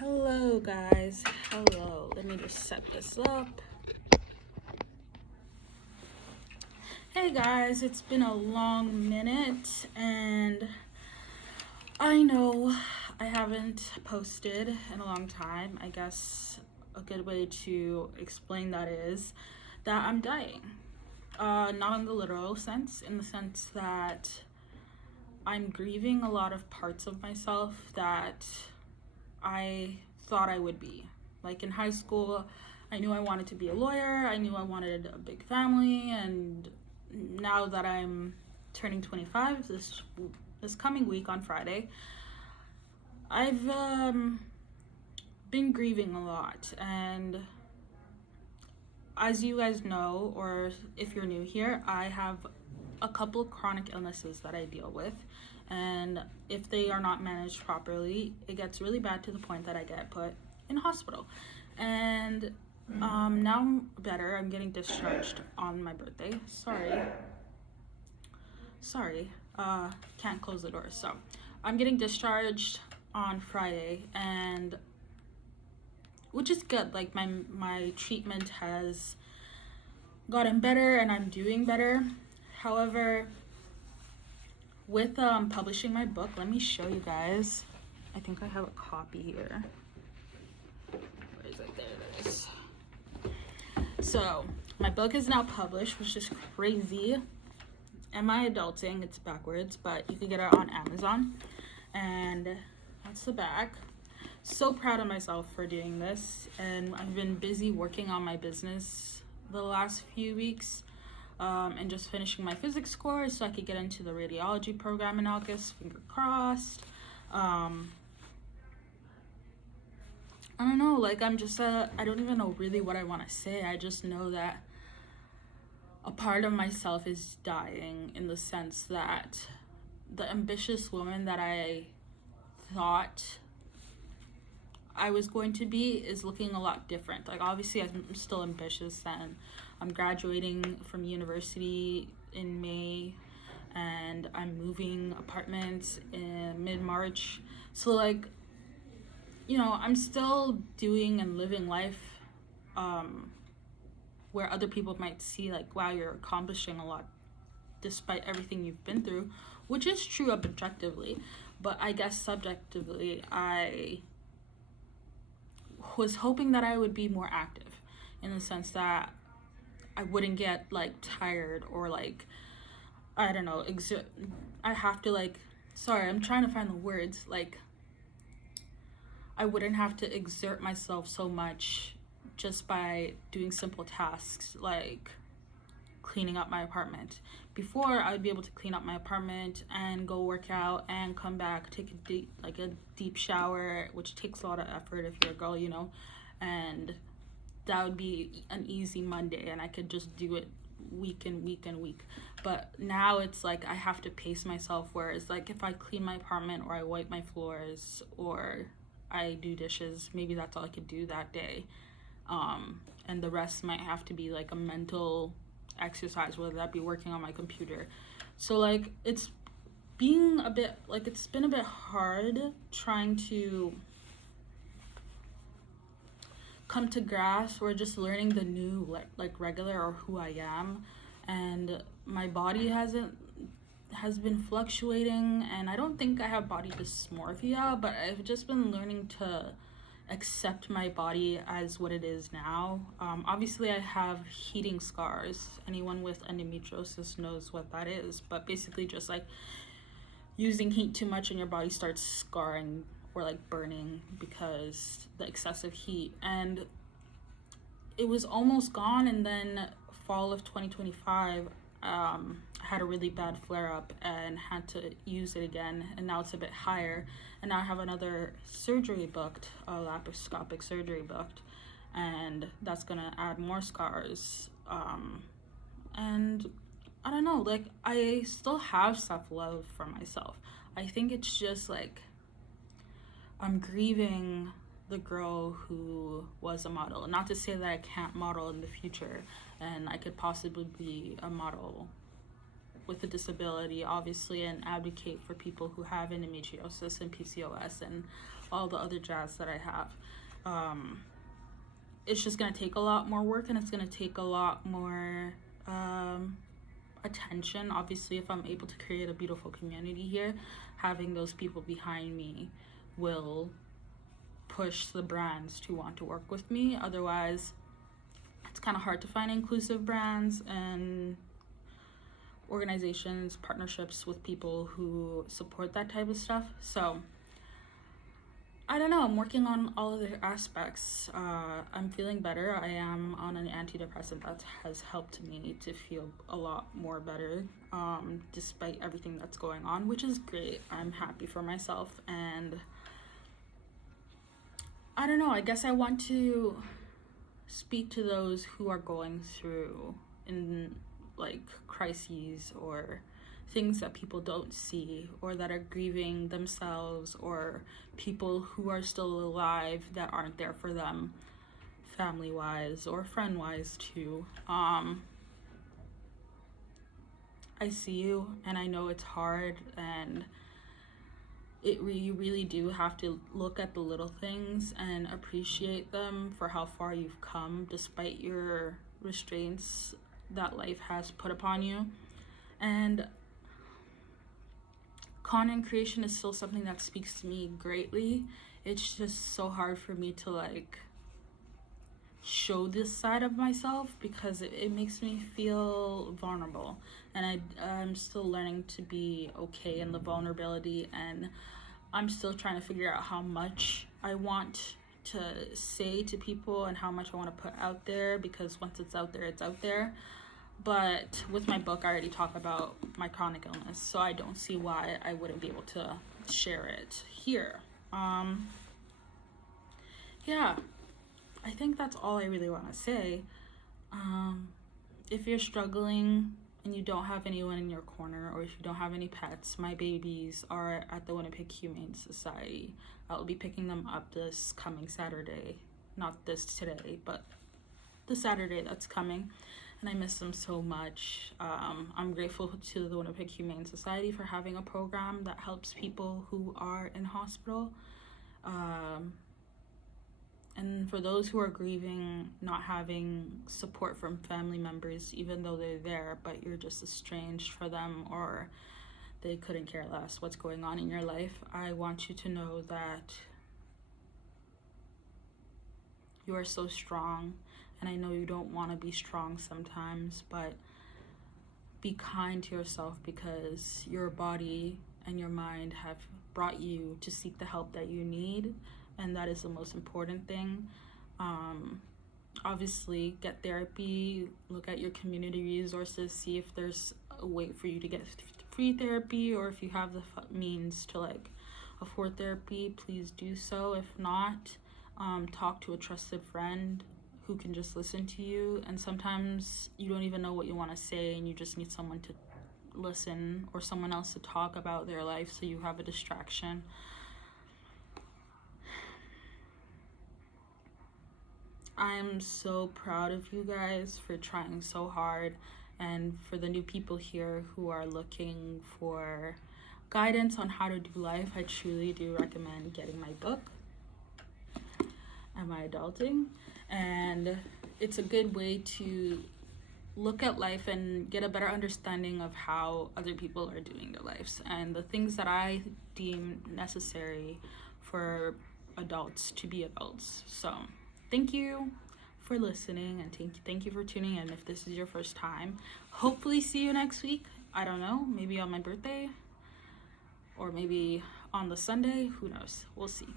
Hello guys, hello. Let me just set this up. Hey guys, it's been a long minute and I know I haven't posted in a long time. I guess a good way to explain that is that I'm dying. Not in the literal sense, in the sense that I'm grieving a lot of parts of myself that I thought I would be. Like in high school, I knew I wanted to be a lawyer, I knew I wanted a big family, and now that I'm turning 25 this coming week on Friday, I've been grieving a lot. And as you guys know, or if you're new here, I have a couple of chronic illnesses that I deal with, and if they are not managed properly, it gets really bad to the point that I get put in hospital. And now I'm better. I'm getting discharged on my birthday. Sorry, can't close the door. So I'm getting discharged on Friday, and which is good. Like my treatment has gotten better and I'm doing better. However, with publishing my book, let me show you guys. I think I have a copy here. Where is it? There it is. So my book is now published, which is crazy. Am I adulting? It's backwards, but you can get it on Amazon. And that's the back. So proud of myself for doing this, and I've been busy working on my business the last few weeks. And just finishing my physics course so I could get into the radiology program in August, finger crossed. I don't know, like I'm just, I don't even know really what I want to say. I just know that a part of myself is dying, in the sense that the ambitious woman that I thought I was going to be is looking a lot different. Like obviously I'm still ambitious, and I'm graduating from university in May, and I'm moving apartments in mid-March. So like, you know, I'm still doing and living life where other people might see like, wow, you're accomplishing a lot despite everything you've been through, which is true objectively, but I guess subjectively I was hoping that I would be more active, in the sense that I wouldn't get like tired, or like, I don't know, I have to like, sorry, I'm trying to find the words, like I wouldn't have to exert myself so much just by doing simple tasks like cleaning up my apartment. Before, I would be able to clean up my apartment and go work out and come back, take a deep shower, which takes a lot of effort if you're a girl, you know, and that would be an easy Monday, and I could just do it week and week and week. But now it's like I have to pace myself, whereas like if I clean my apartment, or I wipe my floors, or I do dishes, maybe that's all I could do that day, and the rest might have to be like a mental exercise, whether that be working on my computer. So like it's been a bit hard trying to come to grasp, or just learning the new like regular, or who I am. And my body has been fluctuating, and I don't think I have body dysmorphia, but I've just been learning to accept my body as what it is now. Obviously I have heating scars. Anyone with endometriosis knows what that is, but basically just like using heat too much and your body starts scarring or like burning because the excessive heat. And it was almost gone, and then fall of 2025 I had a really bad flare-up and had to use it again, and now it's a bit higher, and now I have another surgery booked, a laparoscopic surgery booked, and that's gonna add more scars. And I don't know, like I still have self-love for myself. I think it's just like I'm grieving the girl who was a model. Not to say that I can't model in the future, and I could possibly be a model with a disability, obviously, and advocate for people who have endometriosis and PCOS and all the other jazz that I have. It's just going to take a lot more work, and it's going to take a lot more attention. Obviously, if I'm able to create a beautiful community here, having those people behind me will push the brands to want to work with me. Otherwise, it's kind of hard to find inclusive brands and organizations, partnerships with people who support that type of stuff. So I don't know, I'm working on all of the aspects. I'm feeling better. I am on an antidepressant that has helped me to feel a lot more better, despite everything that's going on, which is great. I'm happy for myself, and I don't know, I guess I want to speak to those who are going through in like crises or things that people don't see, or that are grieving themselves, or people who are still alive that aren't there for them family wise or friend wise too. I see you, and I know it's hard, and you really do have to look at the little things and appreciate them for how far you've come despite your restraints that life has put upon you. And content creation is still something that speaks to me greatly. It's just so hard for me to like show this side of myself because it makes me feel vulnerable, and I'm still learning to be okay in the vulnerability, and I'm still trying to figure out how much I want to say to people and how much I want to put out there, because once it's out there, it's out there. But with my book, I already talk about my chronic illness, so I don't see why I wouldn't be able to share it here. Yeah, I think that's all I really want to say. If you're struggling and you don't have anyone in your corner, or if you don't have any pets, my babies are at the Winnipeg Humane Society. I'll be picking them up this coming Saturday. Not this today, but the Saturday that's coming. And I miss them so much. I'm grateful to the Winnipeg Humane Society for having a program that helps people who are in hospital. And for those who are grieving, not having support from family members, even though they're there, but you're just estranged for them, or they couldn't care less what's going on in your life, I want you to know that you are so strong. And I know you don't want to be strong sometimes, but be kind to yourself, because your body and your mind have brought you to seek the help that you need, and that is the most important thing. Obviously, get therapy, look at your community resources, see if there's a way for you to get free therapy, or if you have the means to like afford therapy, please do so. If not, talk to a trusted friend who can just listen to you. And sometimes you don't even know what you want to say, and you just need someone to listen, or someone else to talk about their life, so you have a distraction. I'm so proud of you guys for trying so hard, and for the new people here who are looking for guidance on how to do life, I truly do recommend getting my book, Am I Adulting? And it's a good way to look at life and get a better understanding of how other people are doing their lives, and the things that I deem necessary for adults to be adults. So thank you for listening, and thank you for tuning in. If this is your first time, hopefully see you next week. I don't know, maybe on my birthday, or maybe on the Sunday, who knows, we'll see.